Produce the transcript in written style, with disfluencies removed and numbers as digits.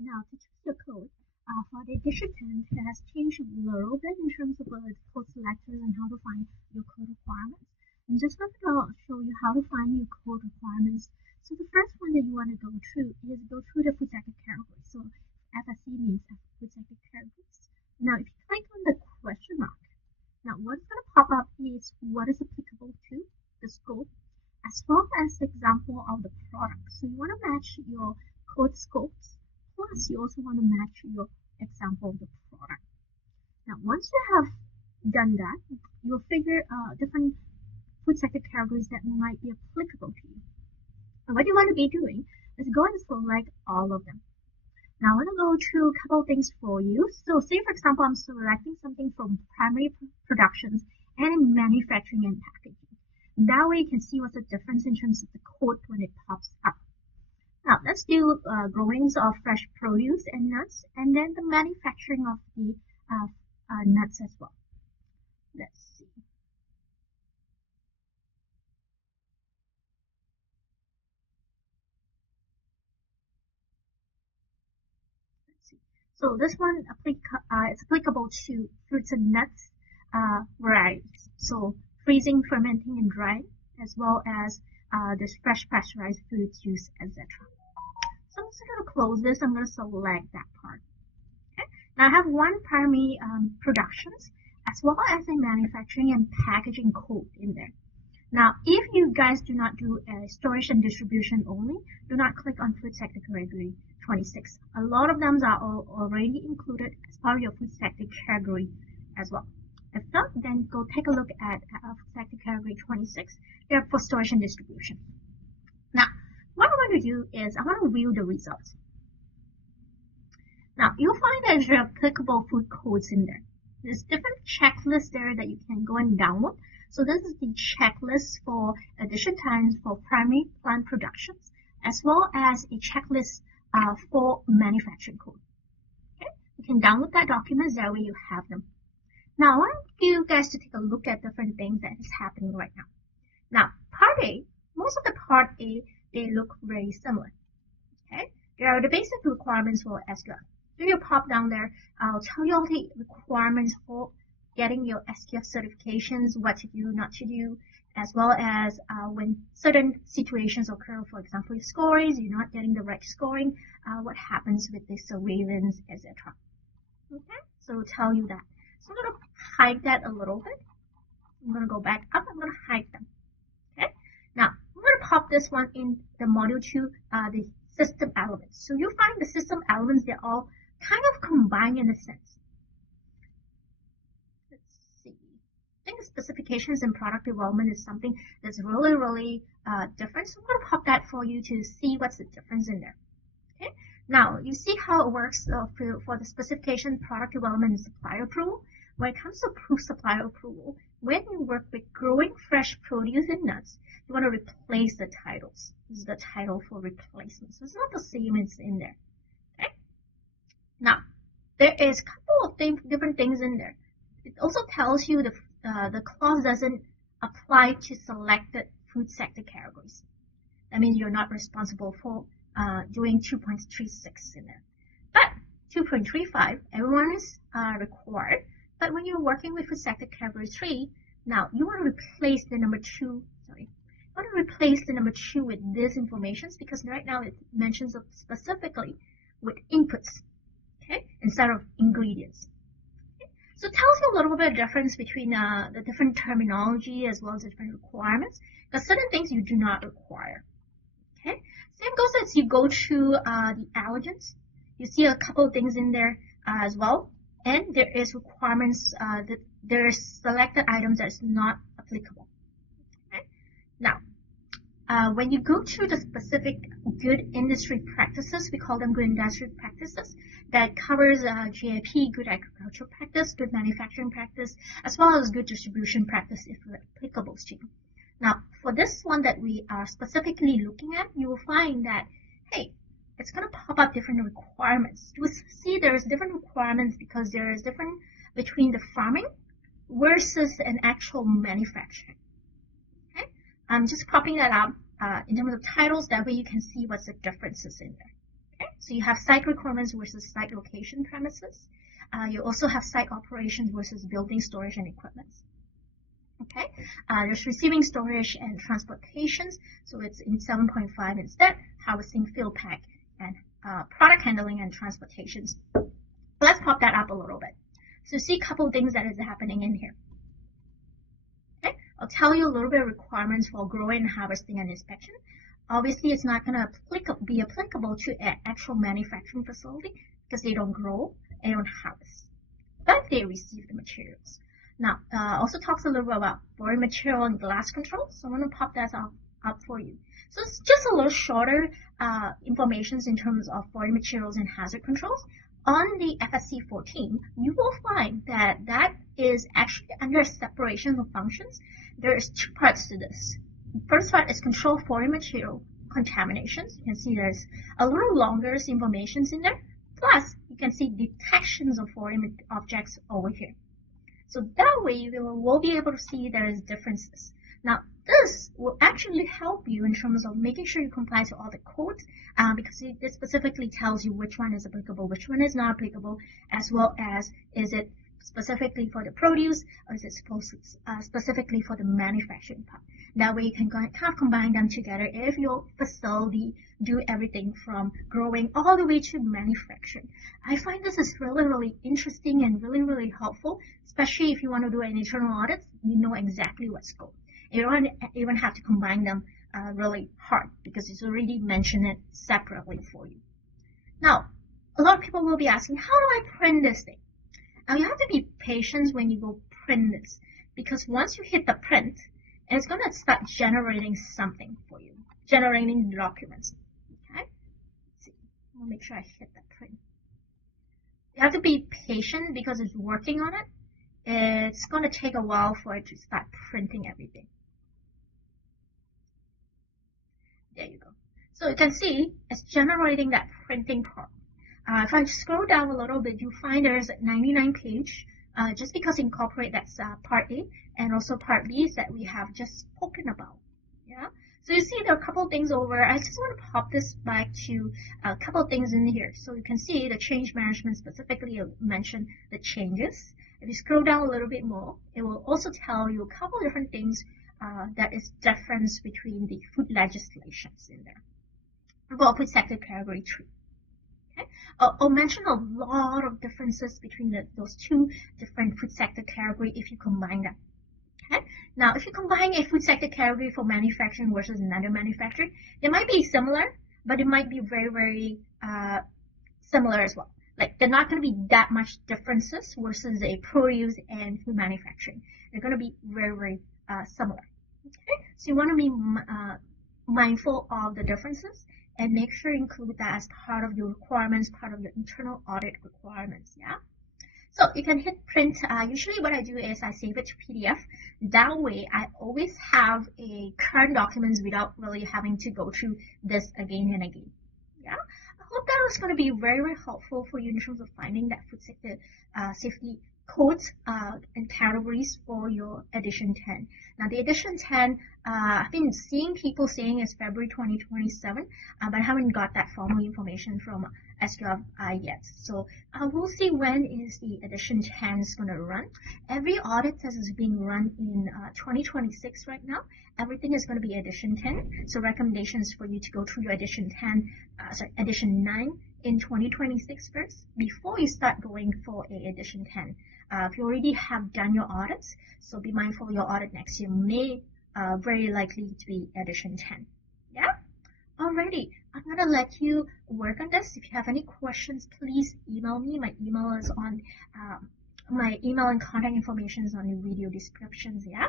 Now, to choose your code for the edition 10, it has changed a little bit in terms of the code selectors and how to find your code requirements. I'm just going to show you how to find your code requirements. So the first one that you want to go through is go through the food sector category. So FSC means food sector categories. Now, if you click on the question mark, now what's going to pop up is what is applicable to the scope, as well as the example of the product. So you want to match your code scopes, plus you also want to match your example of the product. Now, once you have done that, you'll figure different food sector categories that might be applicable to you. And what you want to be doing is go and select all of them. Now, I'm going to go through a couple of things for you. So say, for example, I'm selecting something from primary productions and manufacturing and packaging. That way you can see what's the difference in terms of the code when it pops up. Now, let's do growings of fresh produce and nuts, and then the manufacturing of the nuts as well. Let's see. So this one is applicable to fruits and nuts varieties. So freezing, fermenting, and drying, as well as this fresh pasteurized foods juice, etc. So I'm just going to close this. I'm going to select that part. Okay. Now I have one primary productions as well as a manufacturing and packaging code in there. Now, if you guys do not do storage and distribution only, do not click on food sector category 26. A lot of them are already included as part of your food sector category as well. If not, then go take a look at food sector category 26. They're for storage and distribution. Now, what I want to do is I want to view the results. Now, you'll find that there are applicable food codes in there. There's different checklists there that you can go and download. So this is the checklist for addition times for primary plant productions, as well as a checklist for manufacturing code. Okay, you can download that document, that way you have them. Now I want you guys to take a look at different things that is happening right now. Now, part A, most of the part A, they look very similar. Okay, there are the basic requirements for SQF. So you pop down there, I'll tell you all the requirements for getting your SQF certifications, what to do, not to do, as well as when certain situations occur, for example, your scores, you're not getting the right scoring, what happens with the surveillance, etc. Okay, so I'll tell you that. So I'm going to hide that a little bit. I'm going to go back up, I'm going to hide them. Okay, now I'm going to pop this one in the module 2, the system elements. So you'll find the system elements, they're all kind of combined in a sense. The specifications and product development is something that's really different. So I'm going to pop that for you to see what's the difference in there. Okay. Now you see how it works for the specification, product development, and supplier approval. When it comes to supplier approval, when you work with growing fresh produce and nuts, you want to replace the titles. This is the title for replacement. So it's not the same as in there. Okay. Now there is a couple of different things in there. It also tells you the clause doesn't apply to selected food sector categories. That means you're not responsible for doing 2.36 in there. But 2.35, everyone is required. But when you're working with food sector category 3, now you want to replace the number 2, you want to replace the number 2 with this information because right now it mentions specifically with inputs, okay, instead of ingredients. So it tells you a little bit of difference between the different terminology as well as the different requirements. Because certain things you do not require. Okay. Same goes as you go to the allergens. You see a couple of things in there as well. And there is requirements that there is selected items that is not applicable. Okay. Now, when you go to the specific good industry practices, we call them good industry practices, that covers GAP, good agricultural practice, good manufacturing practice, as well as good distribution practice if applicable to you. Now, for this one that we are specifically looking at, you will find that, hey, it's going to pop up different requirements. You will see there's different requirements because there is different between the farming versus an actual manufacturing. Okay, I'm just popping that up in terms of titles. That way you can see what's the differences in there. Okay, so So you have site requirements versus site location premises. You also have site operations versus building storage and equipment. Okay, there's receiving, storage, and transportations. So it's in 7.5 instead, housing, field pack, and product handling and transportations. Let's pop that up a little bit. So see a couple of things that is happening in here. Okay, I'll tell you a little bit of requirements for growing, harvesting, and inspection. Obviously, it's not going to be applicable to an actual manufacturing facility because they don't grow, they don't harvest, but they receive the materials. Now, also talks a little bit about boring material and glass control. So I'm going to pop that up for you. So it's just a little shorter information in terms of boring materials and hazard controls. On the FSC 14, you will find that that is actually under separation of functions. There is two parts to this. The first part is control foreign material contaminations. You can see there's a little longer information in there. Plus, you can see detections of foreign objects over here. So that way you will be able to see there is differences. Now, this will actually help you in terms of making sure you comply to all the codes because it specifically tells you which one is applicable, which one is not applicable, as well as is it specifically for the produce or is it specifically for the manufacturing part. That way you can kind of combine them together if your facility do everything from growing all the way to manufacturing. I find this is really, really interesting and really, really helpful, especially if you want to do an internal audit, you know exactly what's going. You don't even have to combine them really hard because it's already mentioned it separately for you. Now, a lot of people will be asking, how do I print this thing? Now, you have to be patient when you go print this because once you hit the print, it's going to start generating something for you, generating documents. Okay? Let's see. I'll make sure I hit that print. You have to be patient because it's working on it. It's going to take a while for it to start printing everything. There you go. So you can see it's generating that printing part. If I scroll down a little bit, you find there's a 99 page, just because incorporate that's part A, and also part B is that we have just spoken about. Yeah. So you see there are a couple things over. I just want to pop this back to a couple things in here. So you can see the change management specifically mention the changes. If you scroll down a little bit more, it will also tell you a couple different things that is difference between the food legislations in there. Well, food sector category 3. Okay. I'll mention a lot of differences between those two different food sector category if you combine them. Okay. Now, if you combine a food sector category for manufacturing versus another manufacturing, they might be similar, but it might be very, very similar as well. Like they're not going to be that much differences versus a produce and food manufacturing. They're going to be very, very similar. Okay, so you want to be mindful of the differences and make sure you include that as part of your requirements, part of your internal audit requirements. Yeah. So you can hit print. Usually what I do is I save it to PDF. That way I always have a current documents without really having to go through this again and again. Yeah. I hope that was going to be very, very helpful for you in terms of finding that food sector safety codes and categories for your edition 10. Now the edition 10, I've been seeing people saying it's February 2027, but I haven't got that formal information from SQF yet. So we'll see when is the edition 10 is going to run. Every audit test is being run in 2026 right now. Everything is going to be edition 10. So recommendations for you to go through your edition edition 9 in 2026 first before you start going for a edition 10. If you already have done your audits, so be mindful your audit next year may very likely to be edition 10. Yeah? Alrighty, I'm going to let you work on this. If you have any questions, please email me. My email is on, my email and contact information is on the video descriptions, yeah?